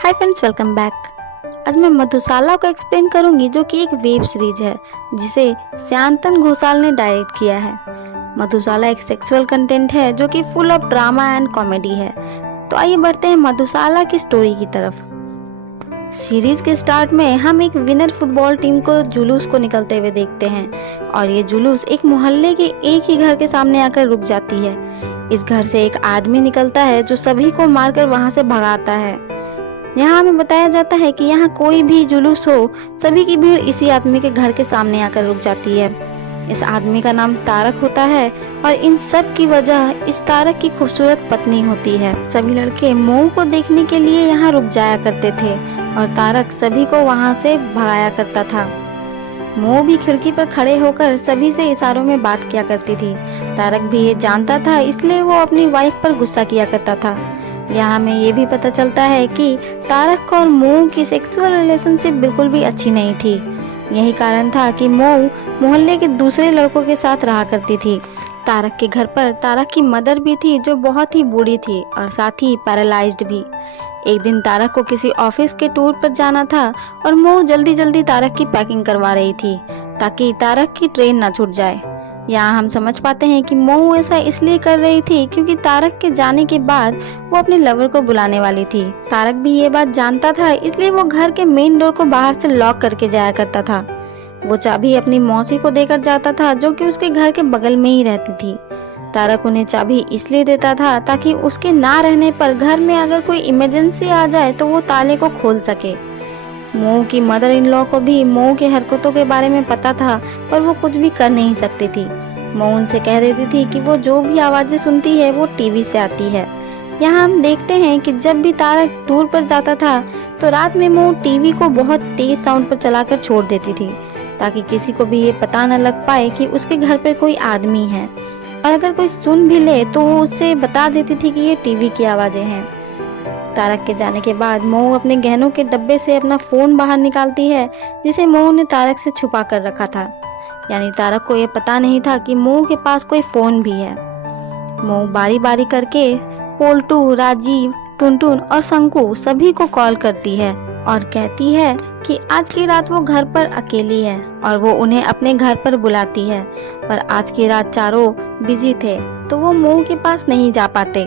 Hi friends, welcome back. आज मैं मधुशाला को एक्सप्लेन करूंगी जो कि एक वेब सीरीज है जिसे श्यानतन घोषाल ने डायरेक्ट किया है। मधुशाला एक सेक्सुअल कंटेंट है जो कि full of drama and comedy है। तो आइए बढ़ते हैं मधुशाला की स्टोरी की तरफ। सीरीज के स्टार्ट में हम एक विनर फुटबॉल टीम को जुलूस को निकलते हुए देखते हैं और ये जुलूस एक मोहल्ले के एक ही घर के सामने आकर रुक जाती है। इस घर से एक आदमी निकलता है जो सभी को मारकर वहां से भगाता है। यहाँ हमें बताया जाता है कि यहाँ कोई भी जुलूस हो, सभी की भीड़ इसी आदमी के घर के सामने आकर रुक जाती है। इस आदमी का नाम तारक होता है और इन सब की वजह इस तारक की खूबसूरत पत्नी होती है। सभी लड़के मऊ को देखने के लिए यहाँ रुक जाया करते थे और तारक सभी को वहाँ से भगाया करता था। मऊ भी खिड़की पर खड़े होकर सभी से इशारों में बात किया करती थी। तारक भी ये जानता था, इसलिए वो अपनी वाइफ पर गुस्सा किया करता था। यहाँ हमें ये भी पता चलता है कि तारक और मऊ की सेक्सुअल रिलेशनशिप बिल्कुल भी अच्छी नहीं थी। यही कारण था कि मऊ मोहल्ले के दूसरे लड़कों के साथ रहा करती थी। तारक के घर पर तारक की मदर भी थी जो बहुत ही बूढ़ी थी और साथ ही पैरालाइज्ड भी। एक दिन तारक को किसी ऑफिस के टूर पर जाना था और मऊ जल्दी जल्दी तारक की पैकिंग करवा रही थी ताकि तारक की ट्रेन ना छूट जाए। यहाँ हम समझ पाते हैं कि मऊ ऐसा इसलिए कर रही थी क्योंकि तारक के जाने के बाद वो अपने लवर को बुलाने वाली थी। तारक भी ये बात जानता था, इसलिए वो घर के मेन डोर को बाहर से लॉक करके जाया करता था। वो चाबी अपनी मौसी को देकर जाता था जो कि उसके घर के बगल में ही रहती थी। तारक उन्हें चाबी इसलिए देता था ताकि उसके ना रहने पर घर में अगर कोई इमरजेंसी आ जाए तो वो ताले को खोल सके। मऊ की मदर इन लॉ को भी मऊ के हरकतों के बारे में पता था, पर वो कुछ भी कर नहीं सकती थी। मऊ उनसे कह देती थी कि वो जो भी आवाजें सुनती है वो टीवी से आती है। यहाँ हम देखते हैं कि जब भी तारक टूर पर जाता था तो रात में मऊ टीवी को बहुत तेज साउंड पर चलाकर छोड़ देती थी ताकि किसी को भी ये पता न लग पाए कि उसके घर पर कोई आदमी है, और अगर कोई सुन भी ले तो वो उससे बता देती थी कि ये टीवी की आवाजें हैं। तारक के जाने के बाद मऊ अपने गहनों के डब्बे से अपना फोन बाहर निकालती है जिसे मऊ ने तारक से छुपा कर रखा था। यानी तारक को ये पता नहीं था कि मऊ के पास कोई फोन भी है। मऊ बारी बारी करके पोल्टू, राजीव, टुनटुन और शंकु सभी को कॉल करती है और कहती है कि आज की रात वो घर पर अकेली है और वो उन्हें अपने घर पर बुलाती है। पर आज की रात चारों बिजी थे तो वो मऊ के पास नहीं जा पाते।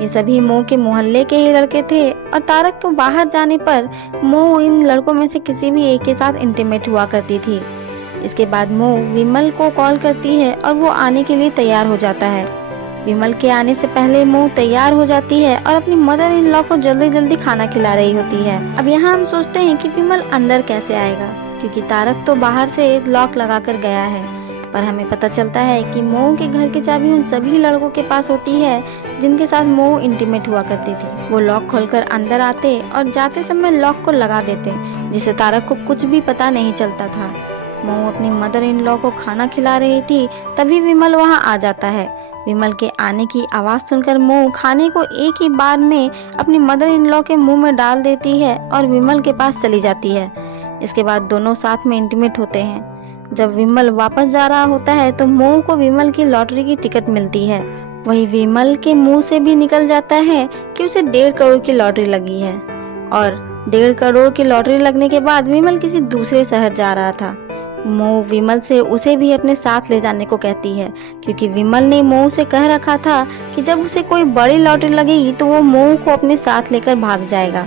ये सभी मऊ के मोहल्ले के ही लड़के थे और तारक को बाहर जाने पर मऊ इन लड़कों में से किसी भी एक के साथ इंटीमेट हुआ करती थी। इसके बाद मऊ विमल को कॉल करती है और वो आने के लिए तैयार हो जाता है। विमल के आने से पहले मऊ तैयार हो जाती है और अपनी मदर इन लॉ को जल्दी जल्दी खाना खिला रही होती है। अब यहाँ हम सोचते हैं कि विमल अंदर कैसे आएगा, क्योंकि तारक तो बाहर से लॉक लगा कर गया है। पर हमें पता चलता है कि मऊ के घर की चाबी उन सभी लड़कों के पास होती है जिनके साथ मऊ इंटीमेट हुआ करती थी। वो लॉक खोलकर अंदर आते और जाते समय लॉक को लगा देते, जिससे तारक को कुछ भी पता नहीं चलता था। मऊ अपनी मदर इन लॉ को खाना खिला रही थी, तभी विमल वहाँ आ जाता है। विमल के आने की आवाज सुनकर मऊ खाने को एक ही बार में अपनी मदर इन लॉ के मुंह में डाल देती है और विमल के पास चली जाती है। इसके बाद दोनों साथ में इंटीमेट होते हैं। जब विमल वापस जा रहा होता है तो मऊ को विमल की लॉटरी की टिकट मिलती है। वही विमल के मुंह से भी निकल जाता है कि उसे 1.5 करोड़ की लॉटरी लगी है, और 1.5 करोड़ की लॉटरी लगने के बाद विमल किसी दूसरे शहर जा रहा था। मऊ विमल से उसे भी अपने साथ ले जाने को कहती है, क्योंकि विमल ने मऊ से कह रखा था कि जब उसे कोई बड़ी लॉटरी लगेगी तो वो मऊ को अपने साथ लेकर भाग जाएगा।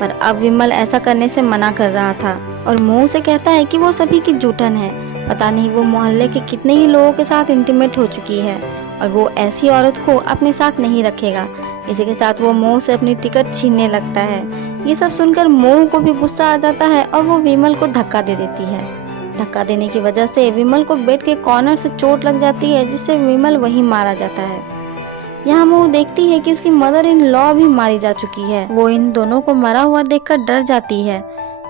पर अब विमल ऐसा करने से मना कर रहा था और मऊ से कहता है कि वो सभी की जूठन है। पता नहीं वो मोहल्ले के कितने ही लोगों के साथ इंटीमेट हो चुकी है और वो ऐसी औरत को अपने साथ नहीं रखेगा। इसी के साथ वो मऊ से अपनी टिकट छीनने लगता है। ये सब सुनकर मऊ को भी गुस्सा आ जाता है और वो विमल को धक्का दे देती है। धक्का देने की वजह से विमल को बेड के कॉर्नर से चोट लग जाती है, जिससे विमल वहीं मारा जाता है। यहाँ मऊ देखती है कि उसकी मदर इन लॉ भी मारी जा चुकी है। वो इन दोनों को मरा हुआ देखकर डर जाती है।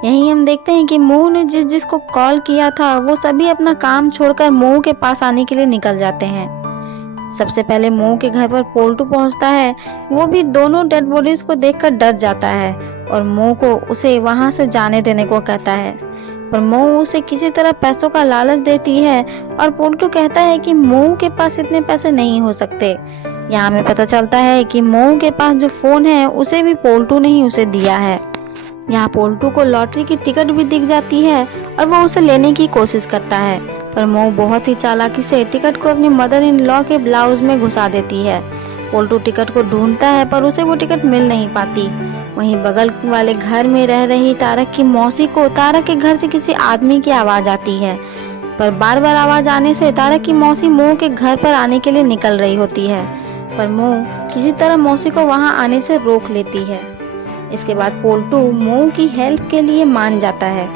यहीं हम देखते हैं कि मऊ ने जिसको कॉल किया था वो सभी अपना काम छोड़कर मऊ के पास आने के लिए निकल जाते हैं। सबसे पहले मऊ के घर पर पोल्टू पहुंचता है। वो भी दोनों डेड बॉडीज को देखकर डर जाता है और मऊ को उसे वहां से जाने देने को कहता है, पर मऊ उसे किसी तरह पैसों का लालच देती है और पोल्टू कहता है कि मऊ के पास इतने पैसे नहीं हो सकते। यहाँ हमें पता चलता है कि मऊ के पास जो फोन है उसे भी पोल्टू ने ही उसे दिया है। यहाँ पोल्टू को लॉटरी की टिकट भी दिख जाती है और वो उसे लेने की कोशिश करता है, पर मोऊ बहुत ही चालाकी से टिकट को अपनी मदर इन लॉ के ब्लाउज में घुसा देती है। पोल्टू टिकट को ढूंढता है पर उसे वो टिकट मिल नहीं पाती। वहीं बगल वाले घर में रह रही तारक की मौसी को तारक के घर से किसी आदमी की आवाज आती है, पर बार बार आवाज आने से तारक की मौसी मोऊ के घर पर आने के लिए निकल रही होती है, पर मोऊ किसी तरह मौसी को वहां आने से रोक लेती है। इसके बाद पोल्टू मोऊ की हेल्प के लिए मान जाता है।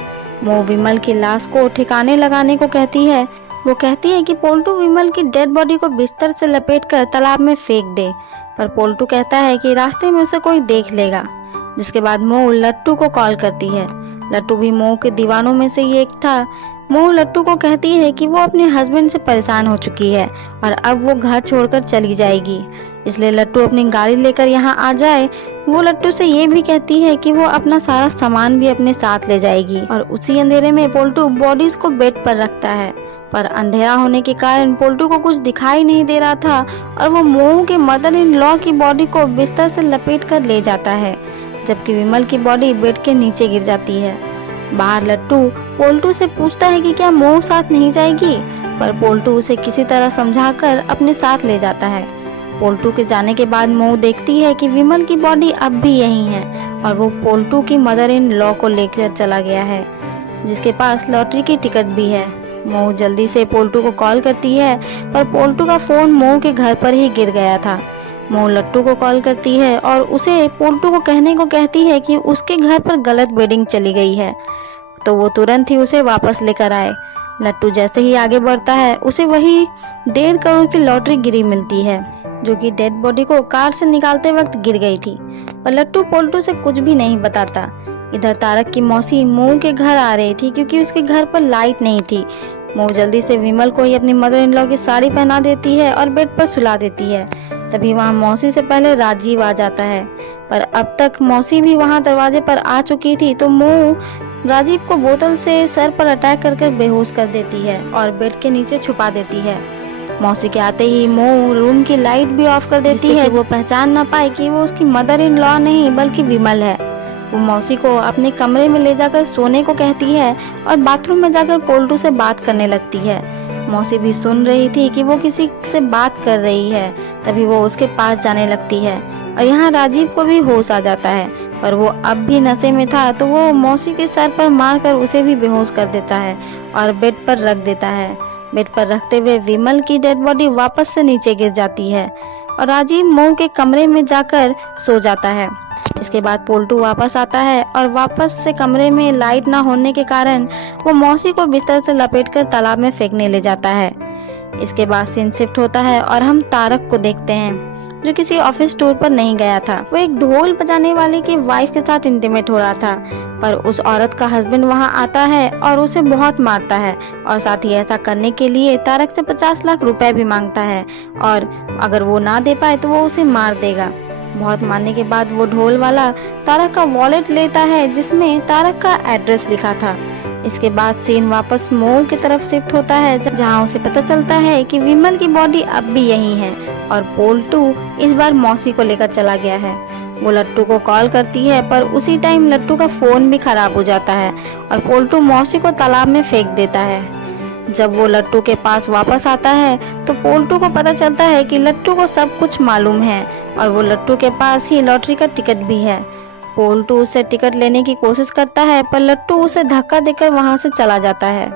मोऊ विमल की लाश को ठिकाने लगाने को कहती है। वो कहती है कि पोल्टू विमल की डेड बॉडी को बिस्तर से लपेटकर तालाब में फेंक दे, पर पोल्टू कहता है कि रास्ते में उसे कोई देख लेगा। जिसके बाद मोऊ लट्टू को कॉल करती है। लट्टू भी मोऊ के दीवानों में से एक था। मोऊ लट्टू को कहती है कि वो अपने हस्बैंड से परेशान हो चुकी है और अब वो घर छोड़कर चली जाएगी, इसलिए लट्टू अपनी गाड़ी लेकर यहाँ आ जाए। वो लट्टू से ये भी कहती है कि वो अपना सारा सामान भी अपने साथ ले जाएगी और उसी अंधेरे में पोल्टू बॉडीज को बेड पर रखता है, पर अंधेरा होने के कारण पोल्टू को कुछ दिखाई नहीं दे रहा था और वो मोऊ के मदर इन लॉ की बॉडी को बिस्तर से लपेट कर ले जाता है, जबकि विमल की बॉडी बेड के नीचे गिर जाती है। बाहर लट्टू पोल्टू से पूछता है कि क्या मोऊ साथ नहीं जाएगी, पर पोल्टू उसे किसी तरह समझाकर अपने साथ ले जाता है। पोल्टू के जाने के बाद मोऊ देखती है कि विमल की बॉडी अब भी यहीं है और वो पोल्टू की मदर इन लॉ को लेकर चला गया है, जिसके पास लॉटरी की टिकट भी है। मोऊ जल्दी से पोल्टू को कॉल करती है, पर पोल्टू का फोन मोऊ के घर पर ही गिर गया था। मोऊ लट्टू को कॉल करती है और उसे पोल्टू को कहने को कहती है कि उसके घर पर गलत बेडिंग चली गई है, तो वो तुरंत ही उसे वापस लेकर आए। लट्टू जैसे ही आगे बढ़ता है उसे वही 1.5 करोड़ की लॉटरी गिरी मिलती है, जो कि डेड बॉडी को कार से निकालते वक्त गिर गई थी, पर लट्टू पोल्टू से कुछ भी नहीं बताता। इधर तारक की मौसी मोऊ के घर आ रही थी क्योंकि उसके घर पर लाइट नहीं थी। मोऊ जल्दी से विमल को ही अपनी मदर इन लॉ की साड़ी पहना देती है और बेड पर सुला देती है। तभी वहाँ मौसी से पहले राजीव आ जाता है, पर अब तक मौसी भी वहाँ दरवाजे पर आ चुकी थी, तो मोऊ राजीव को बोतल से सर पर अटैक कर बेहोश कर देती है और बेड के नीचे छुपा देती है। मौसी के आते ही मोऊ रूम की लाइट भी ऑफ कर देती है, वो पहचान ना पाए कि वो उसकी मदर इन लॉ नहीं बल्कि विमल है। वो मौसी को अपने कमरे में ले जाकर सोने को कहती है और बाथरूम में जाकर पोल्टू से बात करने लगती है। मौसी भी सुन रही थी कि वो किसी से बात कर रही है, तभी वो उसके पास जाने लगती है और यहाँ राजीव को भी होश आ जाता है, पर वो अब भी नशे में था, तो वो मौसी के सर पर मारकर उसे भी बेहोश कर देता है और बेड पर रख देता है। बेड पर रखते हुए विमल की डेड बॉडी वापस से नीचे गिर जाती है और राजीव मोऊ के कमरे में जाकर सो जाता है। इसके बाद पोल्टू वापस आता है और वापस से कमरे में लाइट ना होने के कारण वो मौसी को बिस्तर से लपेटकर तालाब में फेंकने ले जाता है। इसके बाद सीन शिफ्ट होता है और हम तारक को देखते हैं, जो किसी ऑफिस टूर पर नहीं गया था। वो एक ढोल बजाने वाले की वाइफ के साथ इंटीमेट हो रहा था, पर उस औरत का हस्बैंड वहां आता है और उसे बहुत मारता है और साथ ही ऐसा करने के लिए तारक से 50 लाख रुपए भी मांगता है और अगर वो ना दे पाए तो वो उसे मार देगा। बहुत मारने के बाद वो ढोल वाला तारक का वॉलेट लेता है जिसमें तारक का एड्रेस लिखा था। इसके बाद सीन वापस मोऊ की तरफ शिफ्ट होता है, जहाँ उसे पता चलता है कि विमल की बॉडी अब भी यहीं है और पोल्टू इस बार मौसी को लेकर चला गया है। वो लट्टू को कॉल करती है, पर उसी टाइम लट्टू का फोन भी खराब हो जाता है और पोल्टू मौसी को तालाब में फेंक देता है। जब वो लट्टू के पास वापस आता है तो पोल्टू को पता चलता है कि लट्टू को सब कुछ मालूम है और वो लट्टू के पास ही लॉटरी का टिकट भी है। पोल्टू उससे टिकट लेने की कोशिश करता है, पर लट्टू उसे धक्का देकर वहां से चला जाता है।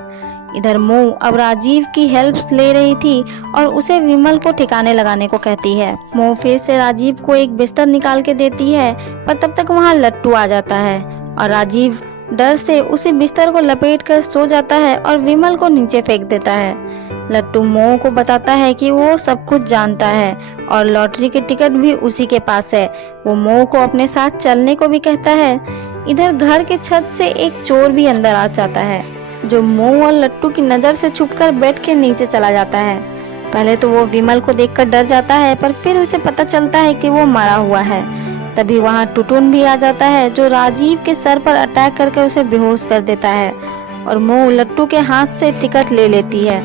इधर मोऊ अब राजीव की हेल्प ले रही थी और उसे विमल को ठिकाने लगाने को कहती है। मोऊ फिर से राजीव को एक बिस्तर निकाल के देती है, पर तब तक वहां लट्टू आ जाता है और राजीव डर से उसी बिस्तर को लपेट कर सो जाता है और विमल को नीचे फेंक देता है। लट्टू मोऊ को बताता है कि वो सब कुछ जानता है और लॉटरी की टिकट भी उसी के पास है। वो मोऊ को अपने साथ चलने को भी कहता है। इधर घर के छत से एक चोर भी अंदर आ जाता है, जो मोऊ और लट्टू की नजर से छुपकर बेड के नीचे चला जाता है। पहले तो वो विमल को देखकर डर जाता है, पर फिर उसे पता चलता है कि वो मरा हुआ है। तभी वहाँ टुटुन भी आ जाता है, जो राजीव के सर पर अटैक करके उसे बेहोश कर देता है और मोऊ लट्टू के हाथ से टिकट ले लेती है।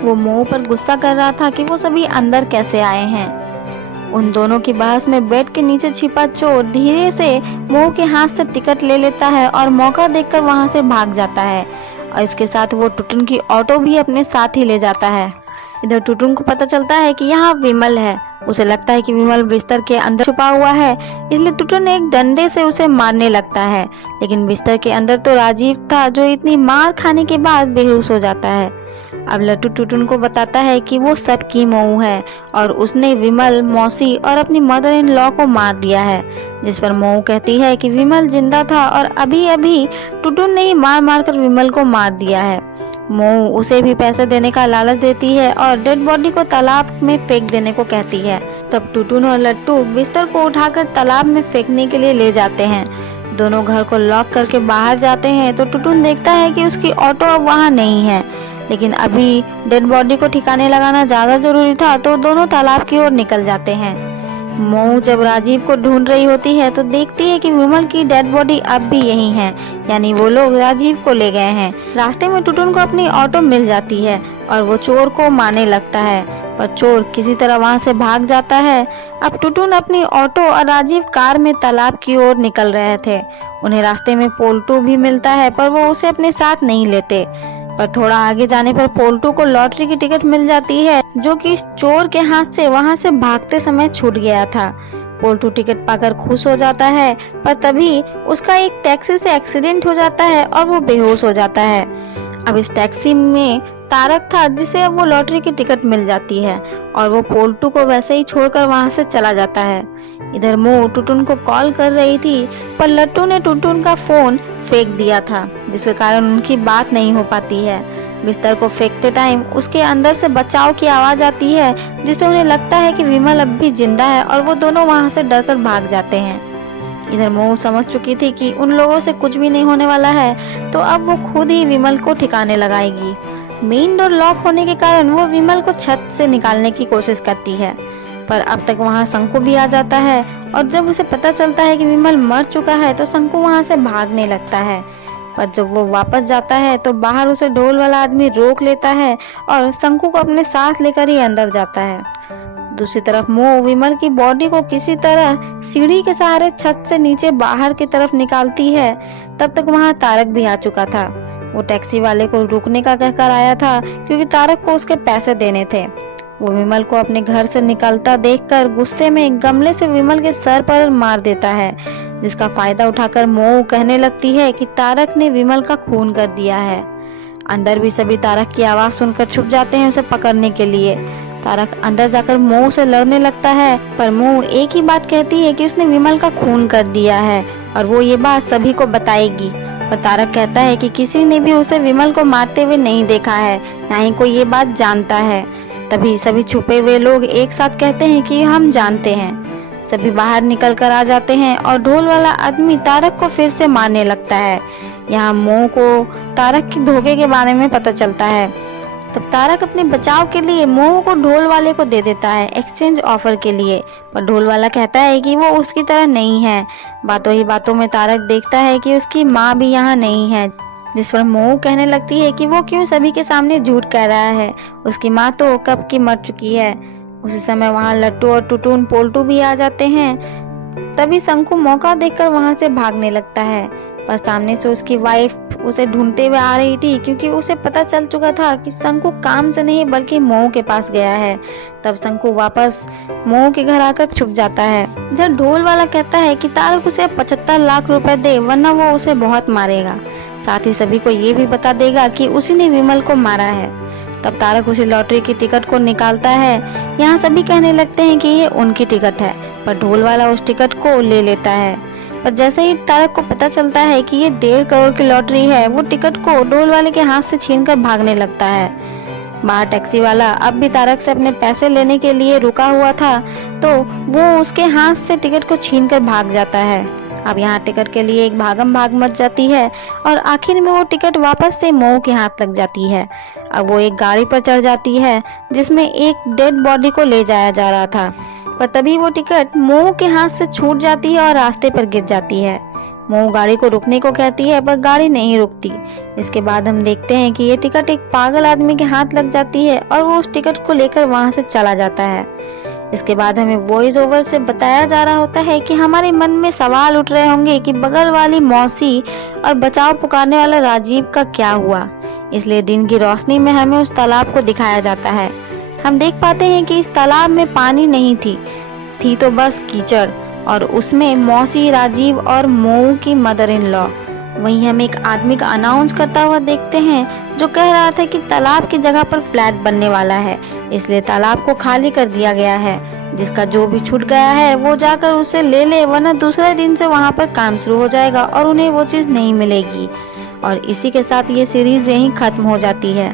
वो मोऊ पर गुस्सा कर रहा था कि वो सभी अंदर कैसे आए हैं। उन दोनों की बहस में बेड के नीचे छिपा चोर धीरे से मोह के हाथ से टिकट ले लेता है और मौका देखकर वहां से भाग जाता है और इसके साथ वो टुटुन की ऑटो भी अपने साथ ही ले जाता है। इधर टुटुन को पता चलता है कि यहाँ विमल है। उसे लगता है कि विमल बिस्तर के अंदर छुपा हुआ है, इसलिए टुटुन एक डंडे से उसे मारने लगता है, लेकिन बिस्तर के अंदर तो राजीव था जो इतनी मार खाने के बाद बेहोश हो जाता है। अब लट्टू टुटुन को बताता है कि वो सबकी मऊ है और उसने विमल, मौसी और अपनी मदर इन लॉ को मार दिया है, जिस पर मऊ कहती है कि विमल जिंदा था और अभी अभी टुटुन ने ही मार मार कर विमल को मार दिया है। मऊ उसे भी पैसे देने का लालच देती है और डेड बॉडी को तालाब में फेंक देने को कहती है। तब टुटुन और लट्टू बिस्तर को उठाकर तालाब में फेंकने के लिए ले जाते हैं। दोनों घर को लॉक करके बाहर जाते हैं तो टुटुन देखता है कि उसकी ऑटो अब वहाँ नहीं है, लेकिन अभी डेड बॉडी को ठिकाने लगाना ज्यादा जरूरी था, तो दोनों तालाब की ओर निकल जाते हैं। मऊ जब राजीव को ढूंढ रही होती है तो देखती है कि विमल की डेड बॉडी अब भी यहीं है, यानी वो लोग राजीव को ले गए हैं। रास्ते में टुटुन को अपनी ऑटो मिल जाती है और वो चोर को मारने लगता है, पर चोर किसी तरह वहां से भाग जाता है। अब टुटुन अपनी ऑटो और राजीव कार में तालाब की ओर निकल रहे थे। उन्हें रास्ते में पोल्टू भी मिलता है, पर वो उसे अपने साथ नहीं लेते। पर थोड़ा आगे जाने पर पोल्टू को लॉटरी की टिकट मिल जाती है, जो कि चोर के हाथ से वहां से भागते समय छूट गया था। पोल्टू टिकट पाकर खुश हो जाता है, पर तभी उसका एक टैक्सी से एक्सीडेंट हो जाता है और वो बेहोश हो जाता है। अब इस टैक्सी में तारक था, जिसे अब वो लॉटरी की टिकट मिल जाती है और वो पोल्टू को वैसे ही छोड़कर वहां से चला जाता है। इधर मो टुटुन को कॉल कर रही थी, पर लट्टू ने टुटुन का फोन फेंक दिया था, जिसके कारण उनकी बात नहीं हो पाती है। बिस्तर को फेंकते टाइम उसके अंदर से बचाव की आवाज आती है, जिससे उन्हें लगता है कि विमल अब भी जिंदा है और वो दोनों वहां से डरकर भाग जाते हैं। इधर मो समझ चुकी थी कि उन लोगों से कुछ भी नहीं होने वाला है, तो अब वो खुद ही विमल को ठिकाने लगाएगी। मेन डोर लॉक होने के कारण वो विमल को छत से निकालने की कोशिश करती है, पर अब तक वहां शंकु भी आ जाता है और जब उसे पता चलता है कि विमल मर चुका है तो शंकु वहां से भागने लगता है। पर जब वो वापस जाता है तो बाहर उसे ढोल वाला आदमी रोक लेता है और शंकु को अपने साथ लेकर ही अंदर जाता है। दूसरी तरफ मो विमल की बॉडी को किसी तरह सीढ़ी के सहारे छत से नीचे बाहर की तरफ निकालती है। तब तक वहां तारक भी आ चुका था। वो टैक्सी वाले को रुकने का कहकर आया था, क्योंकि तारक को उसके पैसे देने थे। वो विमल को अपने घर से निकलता देखकर गुस्से में गमले से विमल के सर पर मार देता है, जिसका फायदा उठाकर मो कहने लगती है कि तारक ने विमल का खून कर दिया है। अंदर भी सभी तारक की आवाज सुनकर छुप जाते हैं उसे पकड़ने के लिए। तारक अंदर जाकर मो से लड़ने लगता है, पर मो एक ही बात कहती है कि उसने विमल का खून कर दिया है और वो ये बात सभी को बताएगी। पर तारक कहता है कि किसी ने भी उसे विमल को मारते हुए नहीं देखा है, ना ही कोई ये बात जानता है। तभी सभी छुपे हुए लोग एक साथ कहते हैं कि हम जानते हैं। सभी बाहर निकल कर आ जाते हैं और ढोल वाला आदमी तारक को फिर से मारने लगता है। यहाँ मो को तारक के धोखे के बारे में पता चलता है। तब तारक अपने बचाव के लिए मो को ढोल वाले को दे देता है एक्सचेंज ऑफर के लिए, पर ढोल वाला कहता है कि वो उसकी तरह नहीं है। बातों ही बातों में तारक देखता है कि उसकी माँ भी यहाँ नहीं है, जिस पर मो कहने लगती है कि वो क्यों सभी के सामने झूठ कह रहा है, उसकी माँ तो कब की मर चुकी है। उसी समय वहाँ लट्टू और टुटुन पोल्टू भी आ जाते हैं। तभी शंकु मौका देखकर वहाँ से भागने लगता है, पर सामने से उसकी वाइफ उसे ढूंढते हुए आ रही थी, क्योंकि उसे पता चल चुका था कि शंकु काम से नहीं बल्कि मो के पास गया है। तब शंकु वापस मो के घर आकर छुप जाता है। इधर ढोल वाला कहता है कि तारक उसे 75 लाख रुपए दे, वरना वो उसे बहुत मारेगा। साथ ही सभी को ये भी बता देगा कि उसी ने विमल को मारा है। तब तारक उसी लॉटरी की टिकट को निकालता है। यहाँ सभी कहने लगते हैं कि ये उनकी टिकट है, पर ढोल वाला उस टिकट को ले लेता है। पर जैसे ही तारक को पता चलता है कि ये 1.5 करोड़ की लॉटरी है, वो टिकट को ढोल वाले के हाथ से छीनकर भागने लगता है। बाहर टैक्सी वाला अब भी तारक से अपने पैसे लेने के लिए रुका हुआ था, तो वो उसके हाथ से टिकट को छीनकर भाग जाता है। अब यहाँ टिकट के लिए एक भागम भाग मच जाती है और आखिर में वो टिकट वापस से मो के हाथ लग जाती है। अब वो एक गाड़ी पर चढ़ जाती है जिसमें एक डेड बॉडी को ले जाया जा रहा था, पर तभी वो टिकट मो के हाथ से छूट जाती है और रास्ते पर गिर जाती है। मो गाड़ी को रुकने को कहती है, पर गाड़ी नहीं रुकती। इसके बाद हम देखते हैं कि ये टिकट एक पागल आदमी के हाथ लग जाती है और वो उस टिकट को लेकर वहां से चला जाता है। इसके बाद हमें वॉइस ओवर से बताया जा रहा होता है कि हमारे मन में सवाल उठ रहे होंगे कि बगल वाली मौसी और बचाव पुकारने वाला राजीव का क्या हुआ। इसलिए दिन की रोशनी में हमें उस तालाब को दिखाया जाता है। हम देख पाते हैं कि इस तालाब में पानी नहीं थी तो बस कीचड़, और उसमें मौसी, राजीव और मोऊ की मदर इन लॉ। वहीं हम एक आदमी का अनाउंस करता हुआ देखते हैं जो कह रहा था कि तालाब की जगह पर फ्लैट बनने वाला है, इसलिए तालाब को खाली कर दिया गया है। जिसका जो भी छूट गया है वो जाकर उसे ले ले, वरना दूसरे दिन से वहां पर काम शुरू हो जाएगा और उन्हें वो चीज नहीं मिलेगी। और इसी के साथ ये सीरीज यहीं खत्म हो जाती है।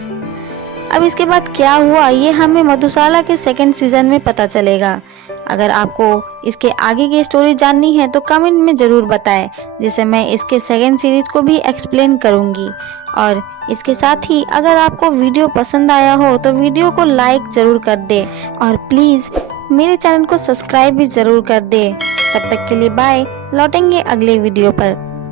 अब इसके बाद क्या हुआ ये हमें मधुशाला के सेकंड सीजन में पता चलेगा। अगर आपको इसके आगे की स्टोरी जाननी है तो कमेंट में ज़रूर बताएं, जिससे मैं इसके सेकंड सीरीज को भी एक्सप्लेन करूंगी। और इसके साथ ही अगर आपको वीडियो पसंद आया हो तो वीडियो को लाइक ज़रूर कर दें और प्लीज़ मेरे चैनल को सब्सक्राइब भी ज़रूर कर दें। तब तक के लिए बाय, लौटेंगे अगले वीडियो पर।